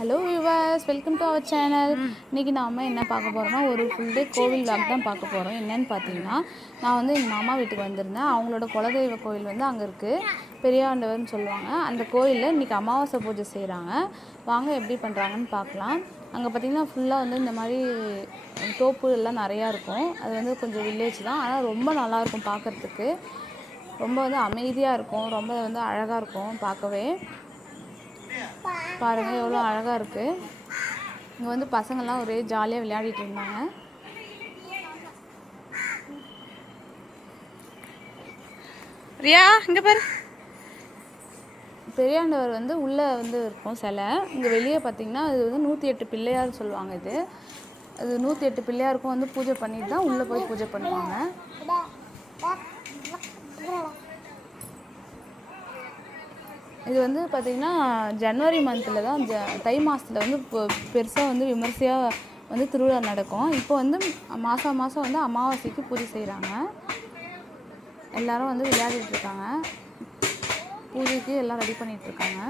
Hello viewers, welcome to our channel. இன்றைக்கி நாம் என்ன பார்க்க போகிறோம்னா, ஒரு ஃபுல் டே கோவில் விளாக் தான் பார்க்க போகிறோம். என்னென்னு பார்த்தீங்கன்னா, நான் வந்து எங்கள் மாமா வீட்டுக்கு வந்திருந்தேன். அவங்களோட குலதெய்வ கோவில் வந்து அங்கே இருக்குது, பெரியாண்டவர்னு சொல்லுவாங்க. அந்த கோயிலில் இன்றைக்கி அமாவாசை பூஜை செய்கிறாங்க. வாங்க எப்படி பண்ணுறாங்கன்னு பார்க்கலாம். அங்கே பார்த்திங்கன்னா ஃபுல்லாக வந்து இந்த மாதிரி தோப்பு எல்லாம் நிறையா இருக்கும். அது வந்து கொஞ்சம் வில்லேஜ் தான், ஆனால் ரொம்ப நல்லாயிருக்கும் பார்க்குறதுக்கு. ரொம்ப வந்து அமைதியாக இருக்கும், ரொம்ப வந்து அழகாக இருக்கும் பார்க்கவே. பாருங்கள் எவ்வளோ அழகாக இருக்குது. இங்கே வந்து பசங்கள்லாம் ஒரே ஜாலியாக விளையாடிட்டு இருந்தாங்க. ரியா இங்கே பாரு, பெரியாண்டவர் வந்து உள்ளே வந்து இருக்கும் சிலை. இங்கே வெளியே பார்த்திங்கன்னா அது வந்து 108 பிள்ளையார் சொல்லுவாங்க. அது 108 பிள்ளையாருக்கும் வந்து பூஜை பண்ணிட்டு தான் உள்ளே போய் பூஜை பண்ணுவாங்க. இது வந்து பார்த்திங்கன்னா ஜனவரி மந்தில் தான், தை மாதத்தில் வந்து பெருசாக வந்து விமர்சையாக வந்து திருவிழா நடக்கும். இப்போ வந்து மாதம் மாதம் வந்து அமாவாசைக்கு பூஜை செய்கிறாங்க. எல்லோரும் வந்து விளையாடிட்டுருக்காங்க, பூஜைக்கு எல்லாம் ரெடி பண்ணிகிட்ருக்காங்க.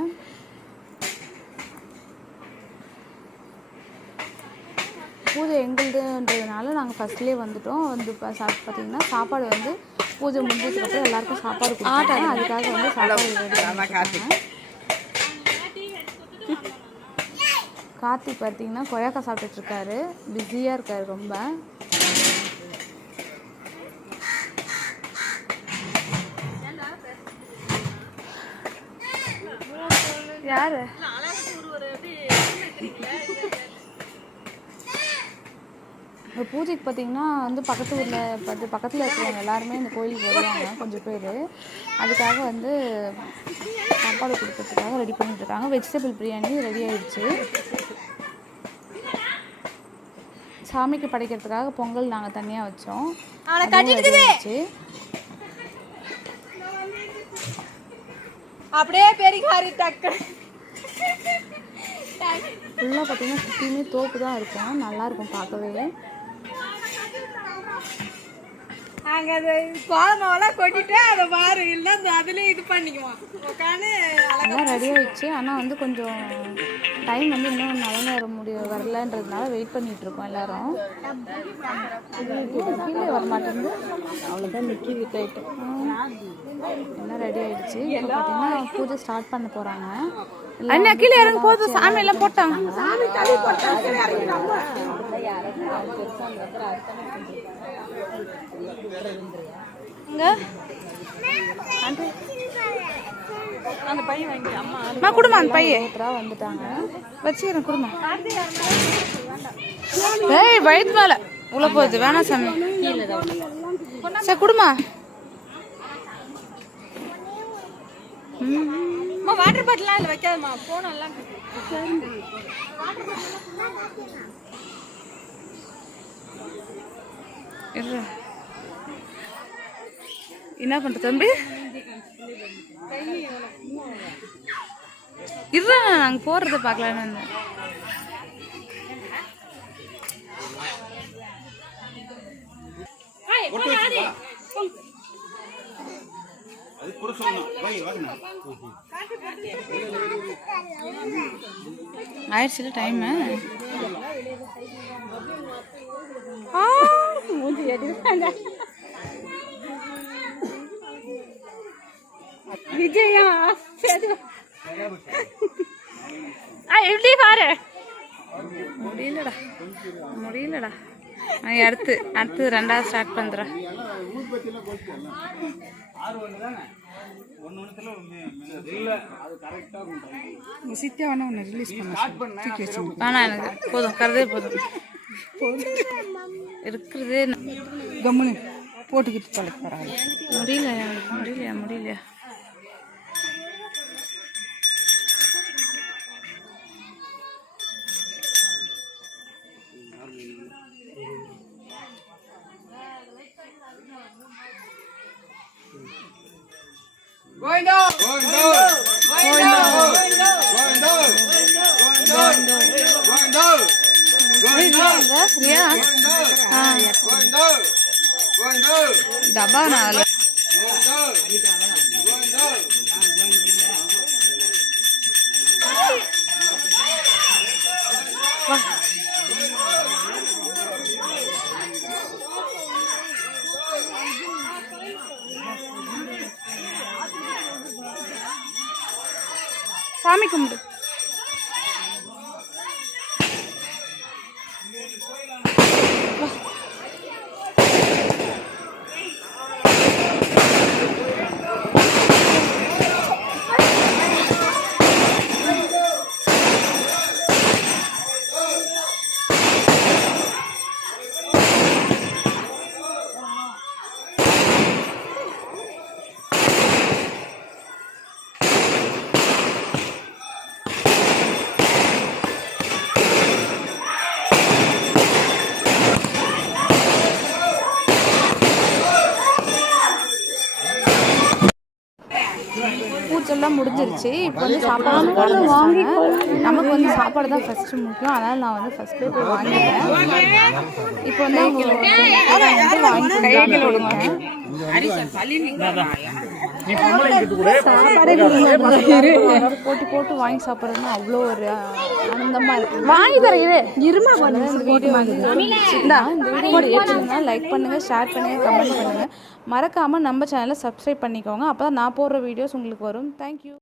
பூஜை எங்களுதுன்றதுனால நாங்கள் ஃபஸ்ட்லேயே வந்துட்டோம். வந்து பார்த்திங்கன்னா சாப்பாடு வந்து பூஜை முடிஞ்சதுக்கப்புறம் எல்லாருக்கும் சாப்பாடு கொடுத்தாங்க. அதுக்காக வந்து சாப்பாடு கார்த்திக் பார்த்தீங்கன்னா கொய்யாக்காய் சாப்பிட்டுட்ருக்காரு, பிஸியாக இருக்காரு ரொம்ப. யாரு இந்த பூஜைக்கு பார்த்திங்கன்னா வந்து பக்கத்து ஊரில் பக்கத்தில் இருக்கிறவங்க எல்லாருமே இந்த கோயிலுக்கு வருவாங்க கொஞ்சம் பேர். அதுக்காக வந்து சாப்பாடு கொடுக்கறதுக்காக ரெடி பண்ணிட்டுருக்காங்க. வெஜிடபிள் பிரியாணி ரெடி ஆகிடுச்சு. சாமிக்கு படைக்கிறதுக்காக பொங்கல் நாங்கள் தனியாக வச்சோம். அப்படியே பெரிகாரி டக்கு ஃபுல்லாக பார்த்திங்கன்னா சுற்றியுமே தோப்பு தான் இருக்கும், நல்லாயிருக்கும் பார்க்கவே. அங்கே அது கோலமாவெல்லாம் கொட்டிட்டு அதை பாரு இல்லை அதுலேயே இது பண்ணிக்குவோம் உட்காந்து எல்லாம் ரெடி ஆகிடுச்சு. ஆனால் வந்து கொஞ்சம் டைம் வந்து இன்னும் நல்ல வரலன்றதுனால வெயிட் பண்ணிகிட்ருக்கோம் எல்லோரும். கீழே வர மாட்டேங்குது, அவ்வளோதான் நிற்கி விட்டாயிட்டு எல்லாம் ரெடி ஆகிடுச்சு. இப்போ பார்த்தீங்கன்னா பூஜை ஸ்டார்ட் பண்ண போகிறாங்க. அண்ணா கீழே இறங்க போதும், சாமி எல்லாம் போட்டாங்க. அந்த பையன் வாங்கி அம்மா குடும்பம் அந்த பையன் வந்துட்டாங்க, வச்சுக்கிறேன் குடும்பம். ஏய் வயிற்று மேல உள்ள போகுது, வேணாம் சாமி. சரி குடுமா. வாட்டர் பாட்டிலாம் இல்லை வைக்காதம்மா, போனெல்லாம் என்ன பண்ற தம்பி? இருடா, நாங்கள் போடுறத பார்க்கலான்னு. ஆயிடுச்சுல டைமு. விஜயா எப்படி பாரு, முடியலடா. அடுத்து ரெண்டாவது ஸ்டார்ட் பண்ணுறேன். வேணாம் எனக்கு போதும், கருதே போதும். இருக்கிறதே கம்முன்னு போட்டுக்கிட்டு பழக்கிறாங்க. முடியலையா Going down. டபா நாலு சாமி கும்பிடு. பூச்செல்லாம் முடிஞ்சிருச்சு. இப்போ வந்து சாப்பாடு வாங்கி நமக்கு வந்து சாப்பாடு தான் ஃபஸ்ட்டு முக்கியம். அதனால் நான் வந்து ஃபஸ்ட்டே போய் வாங்கிட்டேன். இப்போ வந்து அவங்க போட்டு போட்டு வாங்கி சாப்பிட்றதுன்னா அவ்வளோ ஒரு ஆனந்தமாக இருக்குது. வாங்கி தரேன் இருமா பண்ணுங்க. இந்த வீடியோ பிடிச்சிருந்தா லைக் பண்ணுங்கள், ஷேர் பண்ணுங்கள், கமெண்ட் பண்ணுங்கள். மறக்காமல் நம்ம சேனலை சப்ஸ்கிரைப் பண்ணிக்கோங்க. அப்போ தான் நான் போடுற வீடியோஸ் உங்களுக்கு வரும். தேங்க்யூ.